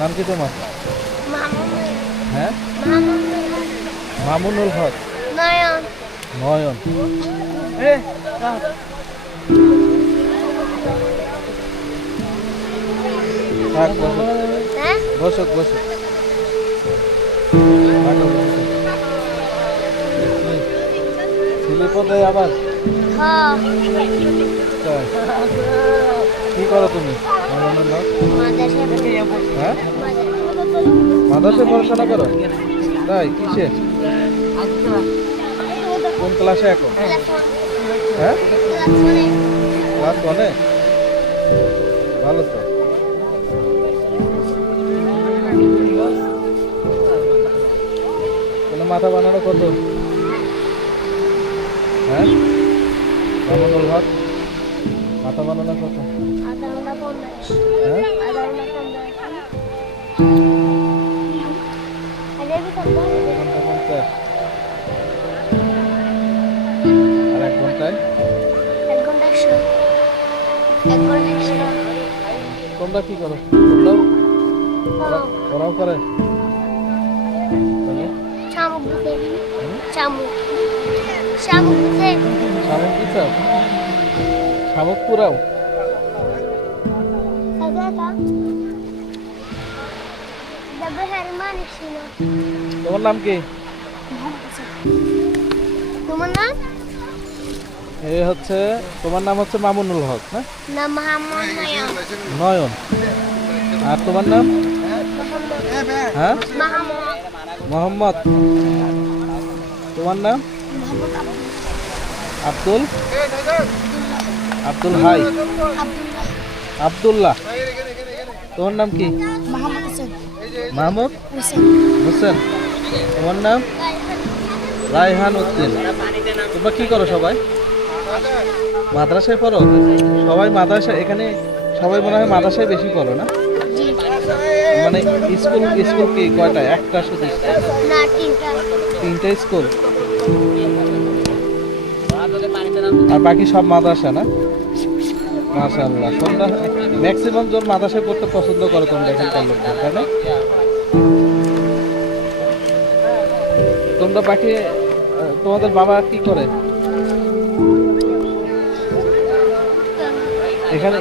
নাম কি তোমার? মামুনুল। হ্যাঁ, মামুনুল। মামুনুল হক। নয়ন। নয়ন। থাক, বসো হ্যাঁ? বসো বসো। থাকো, বসো। স্লিপ দেয় আবার? হ্যাঁ। তাই? কি করো তুমি মামুনুল হক? মাদ্রাসায় হ্যাঁ, মাদ্রাসায় পড়াশোনা করো? তাই, কিসে? কোন ক্লাসে এখন? হ্যাঁ, ক্লাস ওয়ানে। ভালো তো। তাহলে মাথা বানানো কত? হ্যাঁ, মামুনুল হক মাথা বানানো কত? হ্যাঁ, ঘন্টা 50। আর 1 ঘন্টায়? তোমরা কি করো? তোমরাও ওরাও করে? তাহলে? শামুক শামুক দিচ্ছাও? শামুক পুরাও? তোমার নাম কি? তোমার নাম? তোমার নাম হচ্ছে মামুনুল হক, না? না, মোহাম্মদ নয়ন। নয়ন। আর তোমার নাম? হ্যাঁ, মোহাম্মদ। তোমার নাম? আব্দুল? আব্দুল হাই? আব্দুল্লাহ। তোমার নাম কি? মাহমুদ হোসেন। তোমার নাম? রায়হান উদ্দিন। তোমরা কি করো সবাই? মাদ্রাসায় পড়ো? সবাই মাদ্রাসায়? এখানে সবাই মনে হয় মাদ্রাসায় বেশি পড়ো, না? মানে স্কুল কি কয়টা? একটা শুধু স্কুল? না, তিনটা। 3টা স্কুল। আর বাকি সব মাদ্রাসা, না? মাশাআল্লাহ। তোমরা ম্যাক্সিমাম জন মাদ্রাসায় পড়তে পছন্দ করো তোমরা এখানকার লোকজন, তাই না? তোমরা বাকি তোমাদের বাবা কি করে?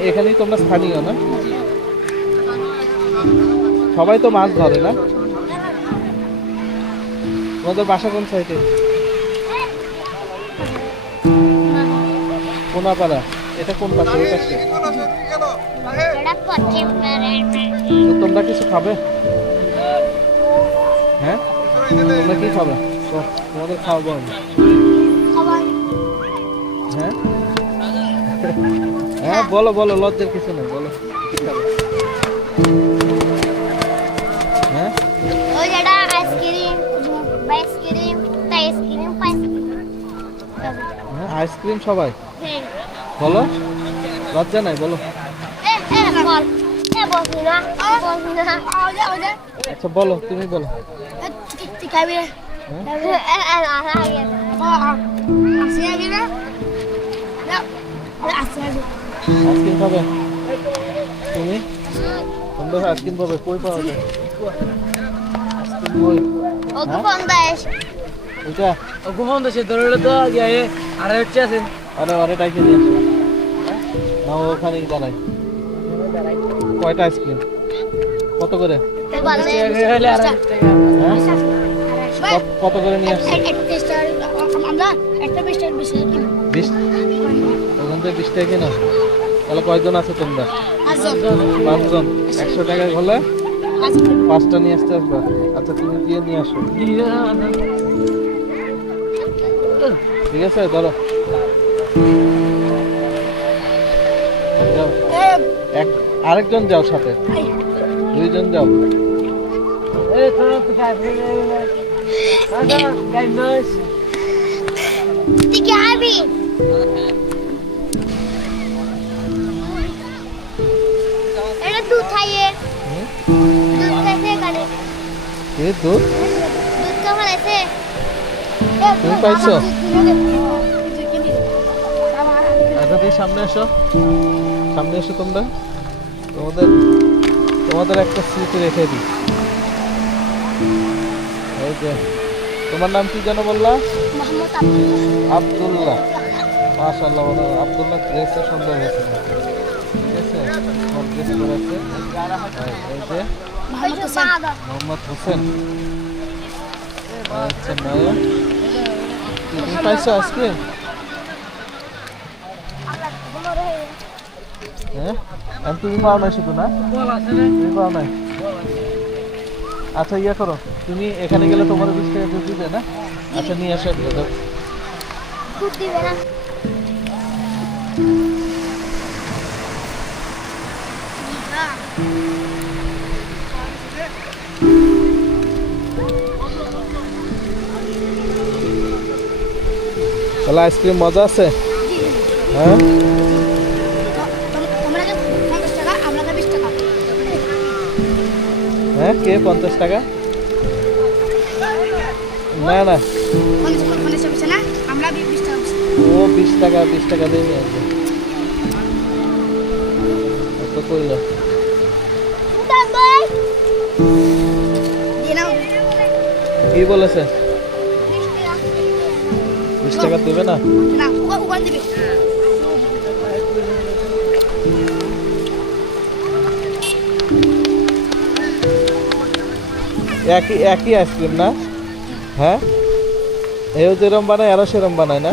এখানেই তোমরা স্থানীয়, না? সবাই তো মাছ ধরে, না? তোমাদের বাসা কোন সাইডে? কোনাপাড়া। এটা কোন পাশে? এই পাশে? তো তোমরা কিছু খাবে? হ্যাঁ, তোমরা কি খাবে? তোমাদের খাওয়াবো আমি। হ্যাঁ হ্যাঁ, বলো বলো, লজ্জার কিছু নেই, বলো কি খাবে? হ্যাঁ, হ্যাঁ, আইসক্রিম সবাই বলো, লজ্জা নাই, বলো। আচ্ছা বলো, তুমি বলো। আইসক্রিম খাবে তুমি? তোমরা আইসক্রিম পাবে? কই পাওয়া যায় আইসক্রিম? কই? এটা আরে আরে ডাইকে নিয়ে আসো না, ওখানেই দাঁড়াই। কয়টা আইসক্রিম? কত করে? হ্যাঁ? কত করে নিয়ে আসছে? 20? ওখান থেকে 20 টাকা কিনো? তাহলে কয়জন আছে তোমরা? 5 জন। 100 টাকা হলে 5টা নিয়ে আসতে আসবা। আচ্ছা, তুমি গিয়ে নিয়ে আসো। ঠিক আছে, ধরো। যাও। আরেকজন যাও সাথে, 2 জন যাও। দুধ খাইয়ে দুধ খাইছে এখানে। দুধ খাইছে। তুমি পাইছো? আচ্ছা, তুমি সামনে এসো, সামনে এসো। তোমাদের তোমাদের একটা স্মৃতি রেখে দিই। এই যে তোমার নাম কি যেন বললা? মোহাম্মদ আব্দুল্লাহ। আব্দুল্লাহ। মাশাআল্লাহ, আব্দুল্লাহ ড্রেসে সুন্দর হয়েছে। ঠিক আছে, তোমার ড্রেস করেছে। এই যে মোহাম্মদ হোসেন। আচ্ছা নয়, তুমি পাইছো আইসক্রিম? হ্যাঁ, আর তুমি পাও নাই শুধু না? তুমি পাও নাই? আচ্ছা ইয়ে করো, তুমি এখানে গেলে তোমার 20 টাকা দুধ দিবে না? আচ্ছা নিয়ে আসো একটা দাও। দুধ দিবে না। তাহলে আইসক্রিম মজা আছে? হ্যাঁ, হ্যাঁ কে 50 টাকা? না না, ও 20 টাকা দিয়ে নিয়ে আসবে। এত কইলো। কি বলেছে? 20 টাকা দেবে না? একই একই আইসক্রিম না? হ্যাঁ, এও যেরম বানায় আরো সেরম বানায় না?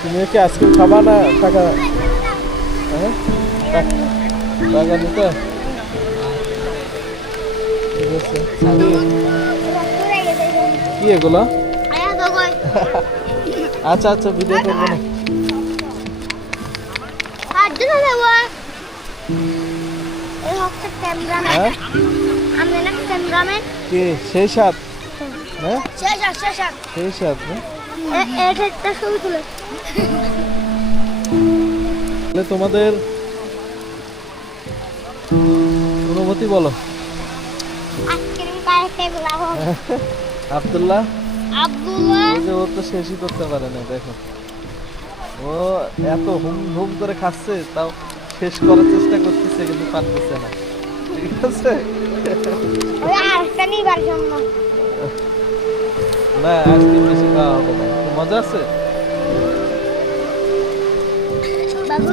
তুমি কি আইসক্রিম খাবা না টাকা? হ্যাঁ, টাকা নিতে? ঠিক আছে। কি এগুলো? আচ্ছা আচ্ছা, ভিডিও করবো না। হ্যাঁ, কি সেই সাত? হ্যাঁ, সেই সাত না? তাহলে তোমাদের অনুভূতি বলো। আব্দুল্লাহ এই যে ও তো শেষই করতে পারে না, দেখো ও এত হুম হুম করে খাচ্ছে, তাও শেষ করার চেষ্টা করতেছে কিন্তু পারতেছে না। ঠিক আছে, না আইসক্রিম বেশি খাওয়া হবে না। তো মজা আছে? বাবু